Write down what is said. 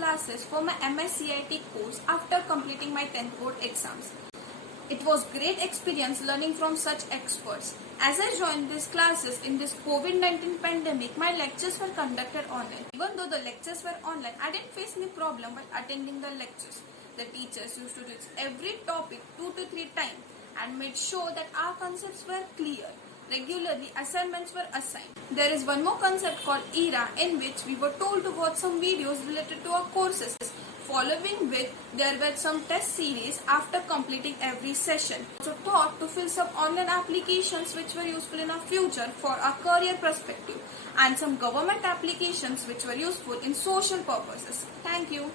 classes for my MS-CIT course after completing my 10th board exams. It was great experience learning from such experts. As I joined these classes in this COVID-19 pandemic, my lectures were conducted online. Even though the lectures were online, I didn't face any problem while attending the lectures. The teachers used to teach every topic 2 to 3 times and made sure that our concepts were clear. Regularly, assignments were assigned. There is one more concept called ERA, in which we were told to watch some videos related to our courses. Following which, there were some test series after completing every session. Also taught to fill some online applications which were useful in our future for our career perspective, and some government applications which were useful in social purposes. Thank you.